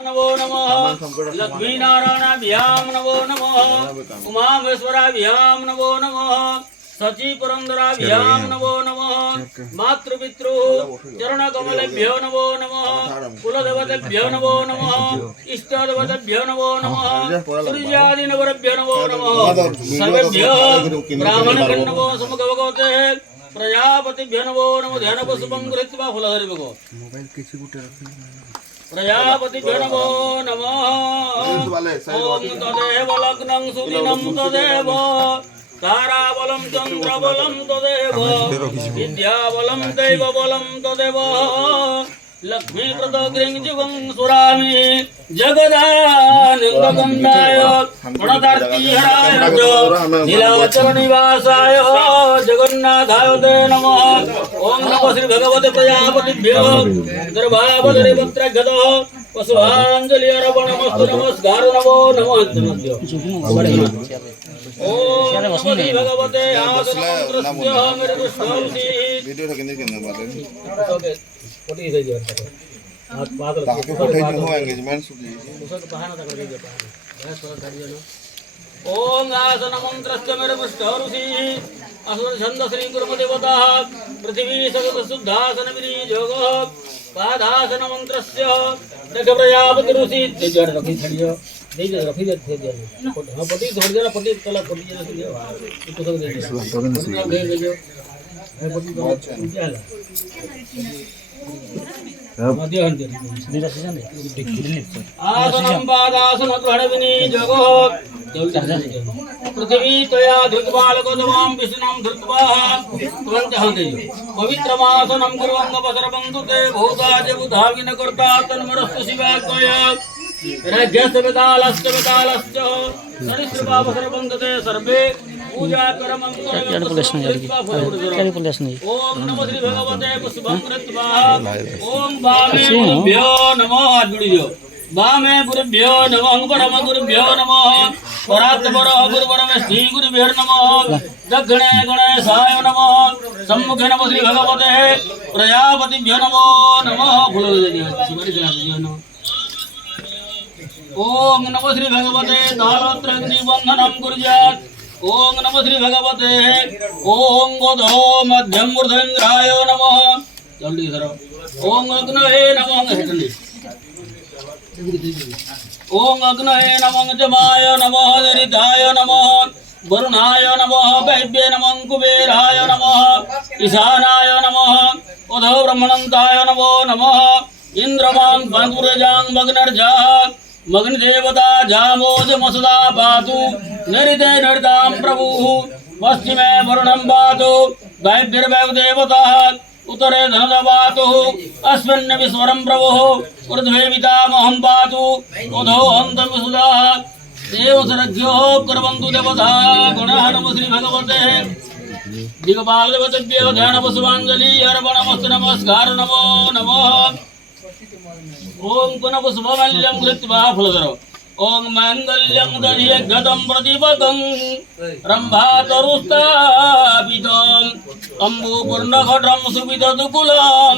नमो नमः लक्ष्मीनारायणाभ्यां नमो नमः उमामेश्वराभ्यां नमो नमः सची पुरंदराभ्यां नमो नमः मातृपितृ चरणकमलेभ्यो नमो नमः कुलदेवतेभ्यो नमो नमः इष्टदेवतेभ्यो नमो नमः सूर्यादिनवरेभ्यो नमो नमः सर्वेभ्यो ब्राह्मणगणो समगवगोते प्रजापतिभ्यो नमो नमः ध्यानपुष्पं कृत्वा फलहरिभगो प्रजापतिभ्यो नमो नमः ओम तदेव लग्नं सुदिनं तदेव ताराबलं चन्द्रबलं तदेव विद्याबलं दैवबलं तदेव लक्ष्मीप्रदग्रिं जीवं सुरामि जगदानन्दगन्धाय गुणदार्तिहराय च नीलाचलनिवासाय जगन्नाथाय ते नमः ओम नमो श्री भगवते प्रजापतिभ्यो गर्भावदरिपुत्रगतो पशुभाञ्जलि अर्पणमस्तु नमस्कार नमो नमः ओम नमो श्री भगवते आसनमन्त्रस्य मेरुष्णोति वीडियो ठेकेंगे बात कोटी से जो हाथ पात्र ताकि कोठे जो हो एंगेजमेंट सुधी उसका बहाना तक कर दिया बस पर कर दिया ना ओम आसन मंत्रस्य मेरे पुष्टरुषि असुर छंद श्री गुरु देवता पृथ्वी सगत शुद्धासन विनी जोग पादासन मंत्रस्य देख प्रजापति ऋषि दे जड़ रखी छड़ियो दे जड़ रखी दे दे हां पति छोड़ देना पति कला पति जरा से तो दे दे है पति को क्या है आसनं पादासन ग्रहणविनी जगो पृथ्वी तया धृतबालकोदमां विष्णुं धृत्वा त्वञ्चहन्ति पवित्रमासनं कुर्वङ्गपसरबन्धु ते भूताज बुधाविन कर्ता तन्मरस्तु शिवाज्ञय राज्यस्य विकालस्य सरिसृपापसरबन्धते सर्वे पूजा करमं ओम नमो श्री भगवते पुष्पं कृत्वा ओम वामे गुरुभ्यो नमः जुड़ियो वामे गुरुभ्यो नमः परम गुरुभ्यो नमः परात्पर गुरु परमेश्वरी गुरुभ्यो नमः दक्षिणे गणेशाय नमः सम्मुखे नमो श्री भगवते प्रजापतिभ्यो नमो नमः ओम नमो श्री भगवते तालत्रग्निबन्धनं कुर्यात् ओम नमो श्री भगवते ओम गोधो मध्यम ऊर्ध्वेन्द्राय नमः जल्दी करो ओम अग्नये नमः हेतली ओम अग्नये नमः जमाय नमः निरिताय नमः वरुणाय नमः वैद्ये नमः कुबेराय नमः ईशानाय नमः उधो ब्रह्मणन्ताय नमो नमः इंद्रमां बन्धुरजां मग्नर्जा मग्नदेवता जामोज मसुदा पातु नरिते नरितां प्रभुः पश्चिमे वरुणं पातु वैद्यर्वैदेवतः उत्तरे धनदपातुः अस्मिन् विस्वरं प्रभुः ऊर्ध्वे पितामहं पातु उधो हन्तं विसुदाः देवसरज्ञो कुर्वन्तु देवता गुणः नमो श्री भगवते दिग्पाल देवतेभ्यो ध्यानपुष्पाञ्जलि अर्पणमस्तु नमस्कार नमो नमः ओम पुनः पुष्पमाल्यं कृत्वा फलधरो ओम मांगल्यं दधिये गतं प्रतिपदं रम्भातरुस्तापितं अम्बुपूर्णघटं सुविददुकुलं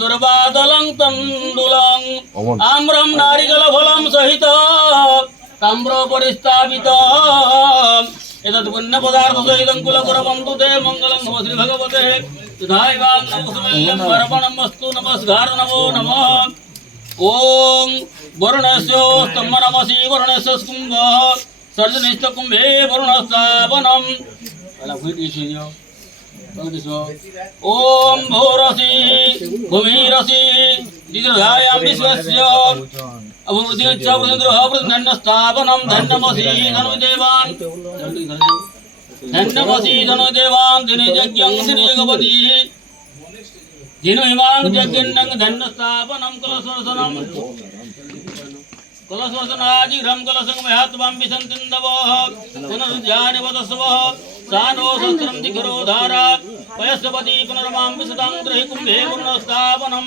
दुर्वादलं तण्डुलं आम्रं नारिकेलफलं सहित ताम्रपरिस्थापितम् एतत् पुण्यपदार्थसहितं कुलकुरवन्तु ते मङ्गलं नमो श्री भगवते तथाइवाङ्गं अर्पणमस्तु नमस्कार नमो नमः ओम वरुणस्य स्तम्भनमसि वरुणस्य स्कुम्भ सर्जनिष्ठकुम्भे वरुणस्थापनम् ओम भोरसि भूमिरसि दीर्घायां विश्वस्य अभूतिच्छावृन्द्रहवृद्धन्नस्थापनं धन्नमसि धनुदेवान् धन्नमसि धनुदेवान् दिनयज्ञं दिनयगपतिः दिनहिमां यज्ञं धन्नस्थापनं कलशवर्धनाजिघ्रं कलशंमहात्मां विसन्तिन्दवः पुनरुद्यानवतस्वः सानो सहस्रं दिखरो धारा पयस्वती पुनर्मां विशदां ग्रहि कुम्भे पूर्णस्थापनं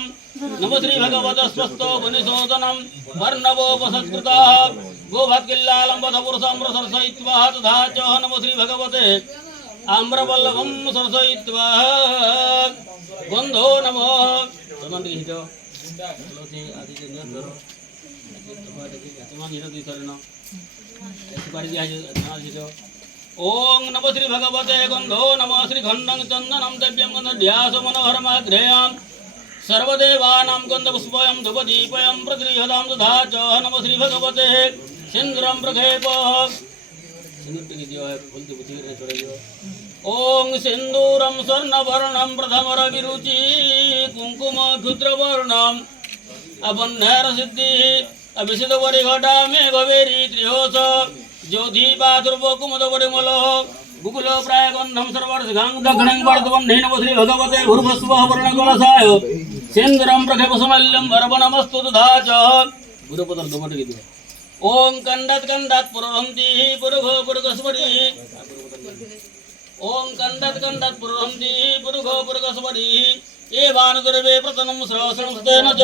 नमो श्री भगवते स्वस्तो वनिशोदनं वर्णवोपसत्कृताः गोभात्किल्लालं वधपुरुषं सरसयित्वा तथा च नमो श्री भगवते आम्रवल्लभं सरसयित्वा बन्धो नमः ओम नमो श्री भगवते गंधो नमो श्री खंडं चंदनं दिव्यं गंधध्यास मनोहरमाग्रयां सर्वदेवानां गंधपुष्पयं धूपदीपयं प्रगृह्यतां तथा च नमो श्री भगवते सिंदूरं प्रक्षेप ओम सिंदूरं स्वर्णवर्णं प्रथमरविरुचि कुंकुम क्षुद्रवर्णं अबन्धर सिद्धि अभिषेदवरि घटा मेघवेरी त्रिहोस ज्योतिपादुर्व कुमुदवरिमल गुकुल प्राय गन्धं सर्वर्षगां दक्षिणं वर्धवन्नेन श्री भगवते भूर्भस्वः वर्णकलशाय सिंदूरं प्रक्षेपसमल्यं वरवनमस्तु तथा च गुरुपदं दुमटि ओम कंडत कंडत पुरहंति पुरुघो पुरुगस्वरी ओम कंडत कंडत पुरहंति पुरुघो पुरुगस्वरी एवान दुर्वे प्रतनं श्रवसंस्तेन च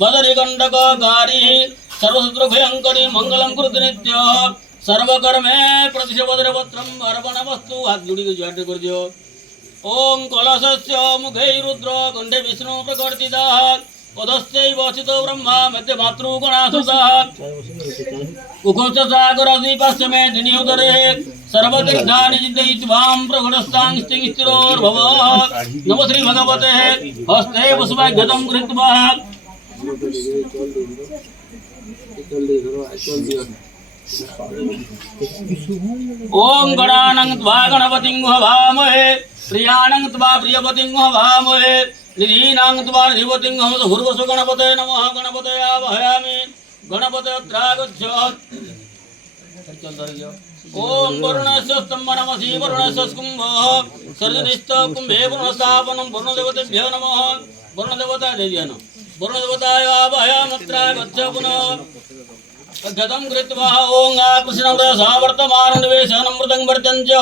बदरि कंडक गारी सर्वशत्रु भयंकरी मंगलम कुरुते नित्य सर्वकर्मे प्रतिशबद्रवत्रं अर्पणमस्तु हाथ जोड़ी के जोड़ कर दियो ओम कलशस्य मुखे रुद्र कंठे विष्णु प्रकर्तितः पदश्चैव चितो ब्रह्मा मध्य मातृगुणासुतः उकोच सागरदीपस्य मे दिनिउदरे सर्वतीर्थानि चिन्तयित्वां प्रगुणस्तां स्थितिरोर्भव नमो श्री भगवते हस्ते पुष्पगतं कृत्वा ओम गणानं त्वा गणपतिं हवामहे प्रियाणं त्वा प्रियपतिं हवामहे निधीनां त्वा निधिपतिं हम भूर्भुवस्व गणपते नमः गणपते आवाहयामि गणपते अत्रागच्छ ओम वरुणस्य स्तंभनमसि वरुणस्य स्कुम्भः सर्जनिष्ठ कुम्भे वरुणस्थापनं वरुणदेवतेभ्यो नमः वरुणदेवता देव्यान वरुणदेवताय आवाहयामत्रागच्छ पुनः गतं कृत्वा ओं कृष्णं सावर्तमानं निवेशनं मृतं वर्तं च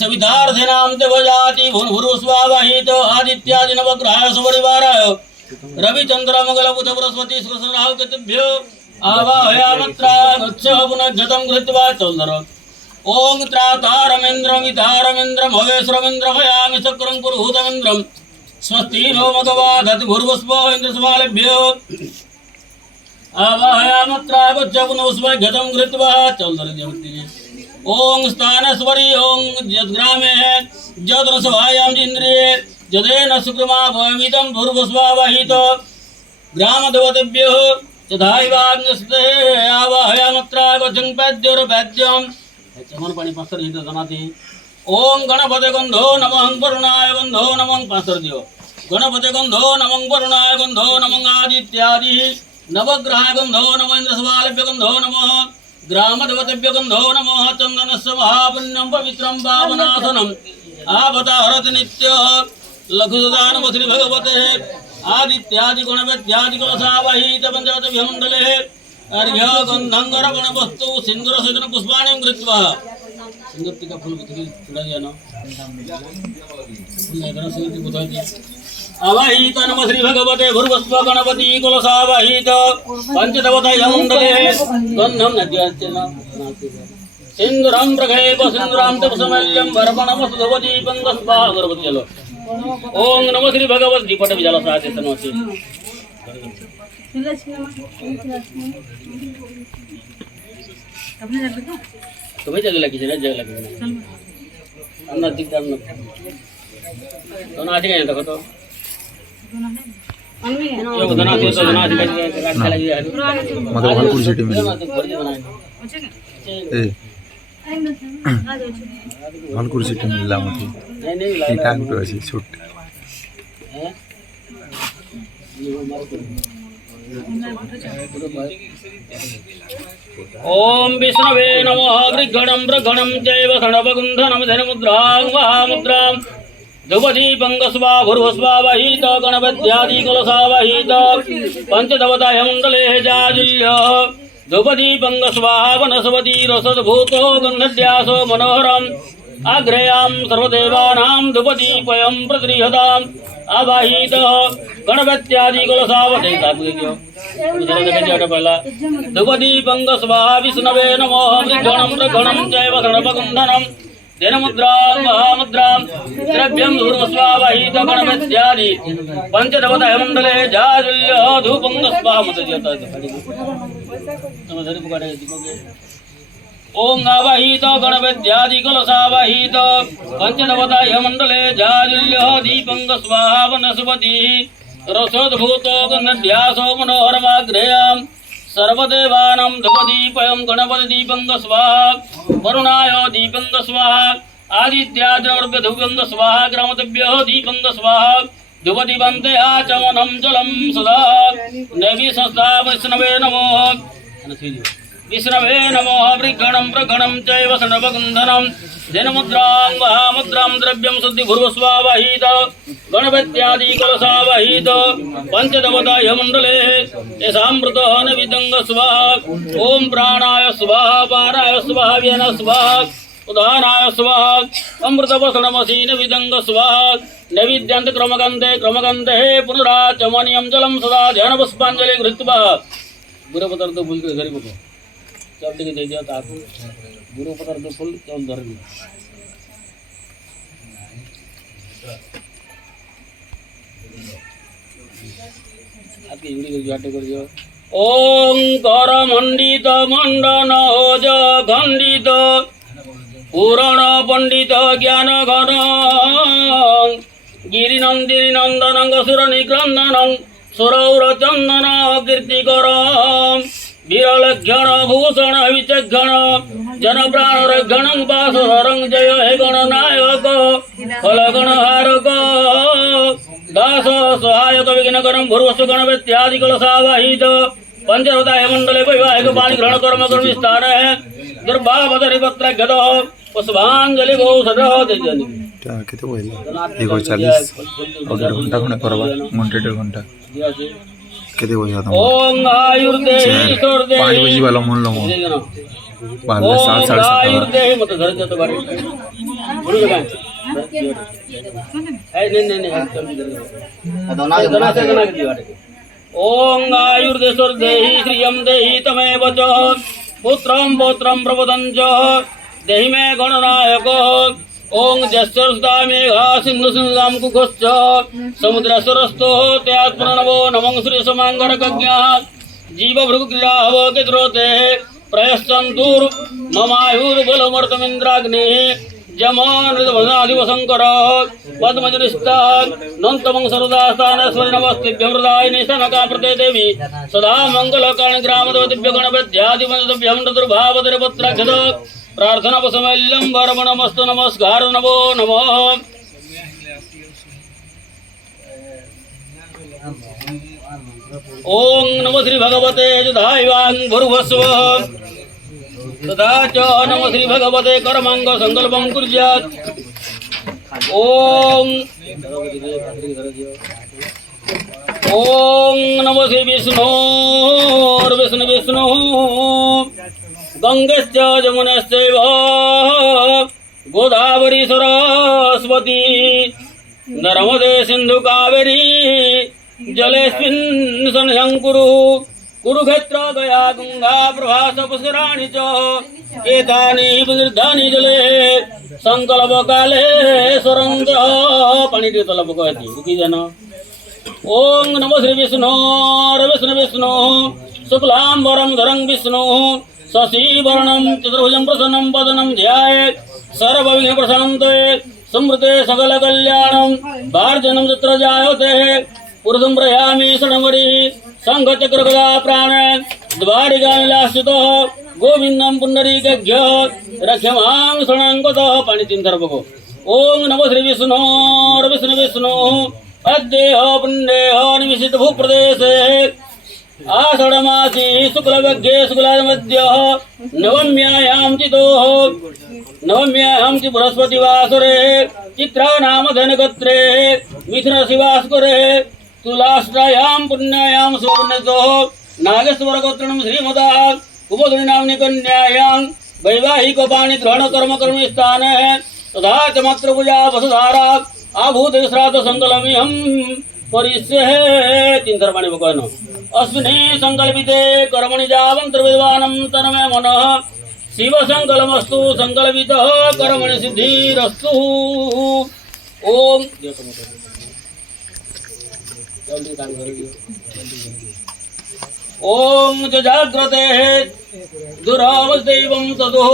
सवितार्थेनां देवजाति भूर्भुवस्वावहित आदित्यादि नवग्रहाय सुपरिवाराय रविचन्द्रमङ्गलबुध बृहस्पति शुक्रराहु केतुभ्यो आवाहयामत्र गच्छ पुनः गतं कृत्वा चौन्दर ओं त्रातारमेन्द्रमितारमेन्द्रं हवेश्वरमेन्द्रमयामि चक्रं पुरुहूतमेन्द्रं स्वस्ति नो मघवादति भूर्भुवस्व इन्द्रस्वालेभ्यो आवाहयामत्र गच्छ पुनः गतं कृत्वा चौन्दर ओं स्थानेश्वरी ओं जद्ग्रामे जद्रसभायां इंद्रिये जदेन सुक्रमा भवमिदं भूर्भुवस्वावहित ग्रामदेवतेभ्यो तथैवाग्नस्ते आवाहयामत्र गच्छं पैद्योर्वैद्यं चमन पाणी पास्तर हित जनाति ओं गणपते गंधो नमः वरुणाय गंधो नमः पास्तर दियो गणपते गंधो नमः वरुणाय गंधो नमः आदित्यादि नवग्रहाय गंधो नमः इंद्रस्वालेभ्यो गंधो नमः ग्रामदेवतेभ्यो गंधो नमः चंदनस्य महापुण्यं पवित्रं पावनासनम् आवतारति नित्य लघुदानम श्री भगवते आदित्यादि गणपत्यादि कलशावहित पंचवतेभ्यो मण्डले अर्घ्य गन्धंगर गणवस्तु सिंदूर सहित पुष्पाणि कृत्वा सिंदूर टीका फूल चढ़ाइया न आवाहित नम श्री भगवते भूर्भुवस्व गणपति कलशावहित पंचदेवताय मण्डले गन्धं नद्यार्चन सिंदूरं प्रक्षेप सिंदूरां तपसमल्यं वर्पणमस्तु धूपदीपं दस्वा अगरबत्ती चलो ओम नमो श्री भगवत दीपट भी जला साथ तनोसी तुम्हें जगह लगी ना जगह लगी अन्ना दिखता न तो ना आते देखो तो ये बना दे तो बना दे काट लगी है मतलब भालपुर सिटी में ए भालपुर सिटी में ला मतलब नहीं ला टांग पे ऐसे छोट ओम विष्णवे नमः गृगणं प्रगणं जैव सणवगुंधनं धनमुद्रां महामुद्रां धूपदीपंगस्वा भूर्भुवस्वावहित गणपत्यादि कलशावहित पंचदेवताय मण्डले जाजुल्य धूपदीपंगस्वा वनस्पति रसद्भूतो गन्धध्यासो मनोहरम् आग्रयां सर्वदेवानां धूपदीपयं प्रतिहताम् आवाहित गणपत्यादि कलशावहित धूपदीपंगस्वा विष्णवे नमः गृगणं प्रगणं जैव सणवगुंधनं धनमुद्रां महामुद्रां द्रव्यं भूर्भुवस्वावहित गणपत्यादि पंचदेवताय मण्डले जाजुल्य धूपं दस्वा धरी पुकारे दीपके ओम आवाहित गणपत्यादि कलशावाहित पंचनवताय मंडले जाजुल्य दीपंग स्वाहा वनस्पति रसोद्भूतो गन्ध्यासो मनोहरमाग्रेयम् सर्वदेवानां धूपदीपयं गणपति दीपंग स्वाहा वरुणाय दीपंग स्वाहा आदित्याद्रवर्ग धूपंग स्वाहा ग्रामतेभ्यो दीपंग स्वाहा धूपदीपन्ते आचमनं जलं सदा नैवी संस्था वैष्णवे नमो विष्णवे नमो वृगणं प्रगणं चैव सर्वगन्धनं जैनमुद्रां महामुद्रां द्रव्यं शुद्धिभूर्वस्वावहीत गणपत्यादि कलशावहीत पंचदेवताय मण्डले यशामृतः नैवेद्यं स्वाहा ॐ प्राणाय स्वाहा पानाय स्वाहा व्यानाय स्वाहा उदानाय स्वाहा अमृतवसनमसि नैवेद्यं स्वाहा नैवेद्यान्त क्रमगन्धे पुनराचमनीयं जलं सदा ध्यानपुष्पाञ्जलि कृत्वा गुरुपदार्थ फूल के घरी बको चावल के दे दिया ताक गुरुपदार्थ फूल चावल धर ली आपकी जुड़ी कर जाटे कर दियो ओम कर मंडित मंडन होज खंडित पुराण पंडित ज्ञान घन गिरिनंदिनी नंदन सुर निक्रंदन सुरौर चंदन कीर्तिकर वीरलक्षण भूषण विचक्षण जन प्राण रक्षण पाशरं जय हे गणनायक फलगण हारक दास सहायक विघ्नकरं भूर्वस्व गणपत्यादि कलशावाहित पंचदेवताय मंडले वैवाहिक पाणि ग्रहण कर्म कर्म स्थान है दुर्भावधरि पत्राघ्यत पुष्पांजलि गौषध देजनि केते पहिला 140 और 1.5 घंटा खंडे करबा 1.5 घंटा केते पहिला तम ओम आयुर्देहि ईश्वरदेहि 5 बजे वाला मन लो बाले 7 7:30 आयुर्देहि मत घर जत बारे गुरु जगह नहीं ओम आयुर्देहि श्रियं देहि तमेव च पुत्रं पौत्रं प्रबोधं च देहि मे गणनायक ओं जस्सुता मेघा सिंधु सिंधाम कुखश्च समुद्रसरस्तो त्यात्प्रणवो नमः श्री समांगरकज्ञः जीव भृगुक्रीडाव केत्रोते प्रयश्चन्तुर् ममायुर्बलमर्तमिन्द्राग्निः जमानृतभजनादिवशङ्कर पद्मजनिष्ठात् नन्तमं सर्वदास्थानस्वरि नमस्तिभ्यं हृदाय निष्ठनका प्रते देवी सदा मङ्गलकाणि ग्रामदेवतेभ्यो गणपत्यादिवन्दभ्यं दुर्भावधरिपत्राक्षत प्रार्थना पसमल्यं वरमणमस्तु नमस्कार नमो नमः ओम नमो श्री भगवते जुधायवां भूर्भुवस्व तथा च नमो श्री भगवते कर्मांग संकल्पं कुर्यात् ओम नमो श्री विष्णु गंगश्च यमुनश्चैव गोदावरी सरस्वती नर्मदे सिंधु कावेरी जलेस्मिन् सन्निधं कुरुक्षेत्र गया गंगा प्रभास पुष्कराणि च एतानि तीर्थानि जले संकल्प काले स्वरंद्र पानी के तलब कहती रुकी जाना ओम नमो श्री विष्णु विष्णु शुक्लां वरं धरं विष्णु शशिवर्णं चतुर्भुजं प्रसन्नं वदनं ध्यायेत् सर्वविघ्न प्रशान्ते समृते सकल कल्याणं भार्जनं तत्र जायते पुरुषं प्रयामि शरणवरी शङ्खचक्रगदा प्राण द्वारिकानिलाश्रितः गोविन्दं पुण्डरीकाख्य रक्षमां शरणाङ्गतः पाणि तीन सर्वको ओम नमो श्री विष्णु विष्णु अद्येह पुण्येह निमिषित भूप्रदेशे आषाढ़मासी शुक्लवग्गे शुक्लामध्यः नवम्यायां चितोः नवम्यायां च बृहस्पतिवासरे चित्रा नाम धनगत्रे मिथुनशिवास्करे तुलाष्टायां पुण्यायां सुवर्णतोः नागेश्वरगोत्रणं श्रीमदा कुमुदिनीनाम्नि कन्यायां वैवाहिकपाणि ग्रहणकर्म कर्मस्थान तथा च मातृपूजा वसुधारा आभूत श्राद्ध संकलमिहं परिष्ये तीन पाणी भगवान अस्मिने संकल्पिते कर्मणि जावंतर्विद्वानं तन्मे मनः शिव संकल्पमस्तु संकल्पितः कर्मणि सिद्धिरस्तु ओम ओम च जाग्रते दुरावदैवं तदुः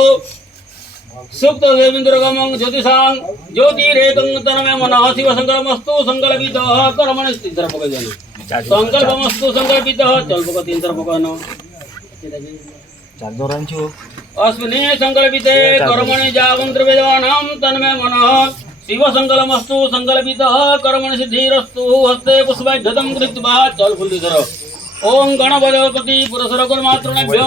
सुप्त देवेन्द्रगमं ज्योतिषां ज्योतिरेकं तन्मे मनः शिव संकल्पमस्तु संकल्पितः कर्मणि तीन पकड़ जाना संकल्पमस्तु संकल्पितः चल पकड़ तीन पकड़ना अस्मिने संकल्पिते कर्मणि जावन्त्रवेदानां तन्मे मनः शिव संकल्पमस्तु संकल्पितः कर्मणि सिद्धिरस्तु हस्ते पुष्पैर्घृतं कृत्वा चल फुल्ली करो ओम गणपति पुरस्सर गुरुमातृभ्यो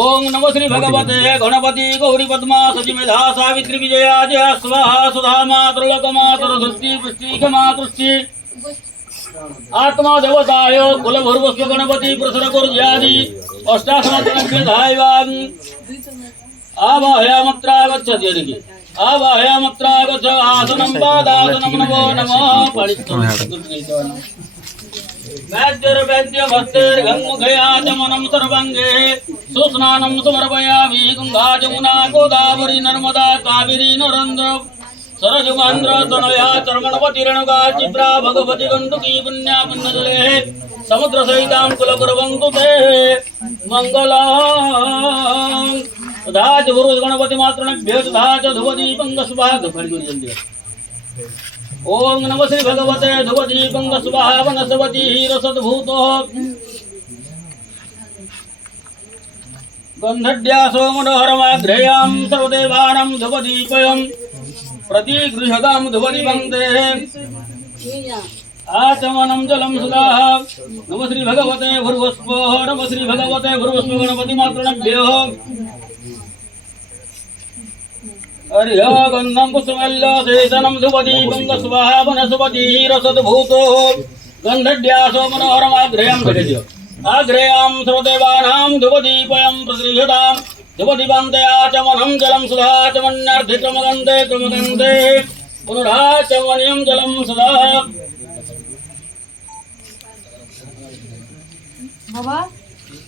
ओम नमो श्री भगवते गणपति गौरी पद्मा सचिमेधा सावित्री विजया जया स्वाहा सुधा मातृलोक मातृ पुष्टि मातृष्टि आत्मा देवताय कुलभूर्वस्व गणपति पुरस्सर गुरुज्यादि अष्टासनत्रभ्यधायवान् आवाहयामत्रागच्छति आवाहयामत्रागच्छ आसनं पादासनं नमो नमः पाणित्वं वैद्यर वैद्य भक्तेर गंगमुखयाचमनं सर्वंगे सुस्नानं समर्पयामि गंगा जमुना गोदावरी नर्मदा कावेरी नरेंद्र सरजुमांध्र तनया चर्मणपति रेणुका चित्रा भगवती गंडकी पुण्या पुण्यजले समुद्र सहितां कुलकुर्वन्तु ते मंगलम् तदाच गुरु गणपति मातृभ्यो तदाच धुवदीपं स्वाहा जल्दी ओम नमो श्री भगवते धुवदीपं स्वाहा वनस्पति रसद्भूतो गन्धड्यासो मनोहरमाग्रेयां सर्वदेवानां धुवदीपयं प्रतिगृह्यतां धुवदीपं ते आचमनं जलं सुधाः नमो श्री भगवते भूर्भुवः नमो श्री भगवते भूर्भुवः गणपति मातृभ्यो हरिः गन्धं पुष्पमल्लसेचनं धुवदीपं स्वाहा वनस्पति रसद्भूतो गन्धड्यासो मनोहरमाग्रेयं आग्रेयां सर्वदेवानां धुवदीपयं प्रसृह्यतां धुवदीपन्ते आचमनं जलं सुधाचमन्यर्थे क्रमगन्ते पुनराचमनीयं जलं सुधा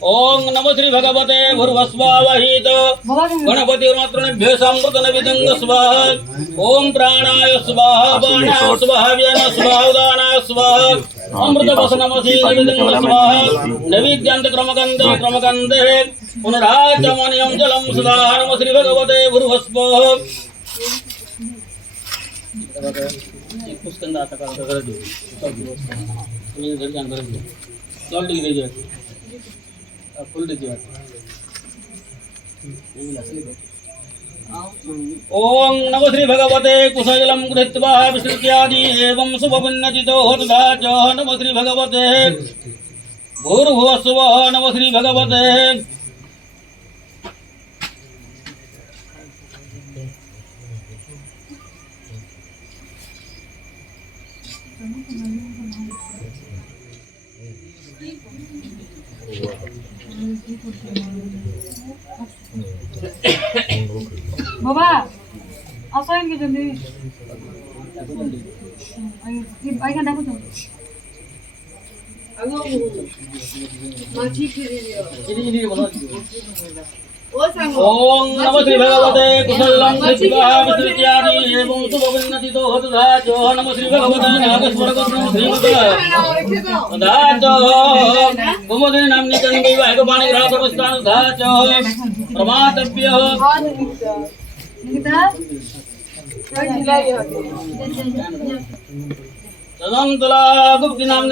ओम नमो श्री भगवते भूर्भुवस्वावहित गणपति मातृभ्यो संप्रतनविदं स्वाहा ओम प्राणाय स्वाहा बाणाय स्वाहा व्यान स्वाहा उदानाय स्वाहा अमृतवसनमसि निविदं स्वाहा नैवेद्यान्त क्रमगन्धे पुनराचमनीयं जलं सुधा नमो श्री भगवते भूर्भुवस्वाः फुल दीजिए ओम नमो श्री भगवते कुशलम कृत्वा विस्तृत्यादि एवं शुभपुण्यजितो होतदा च नमो श्री भगवते भूर्भुवस्वः नमो श्री भगवते बाबा असं की तुम्ही ऐका दाखवतो ओम नमो श्री भगवते कुशलम कृत्वा विस्तृत्यादि एवं शुभपुण्यजितो होतदा च नमो श्री भगवते नागस्वरगोत्रं श्रीमदा कुमुदे नाम्नि कन्वे वाहकपाणि ग्रहप्रस्थान धा च प्रमातव्यः तदन्तला गुप्ति नाम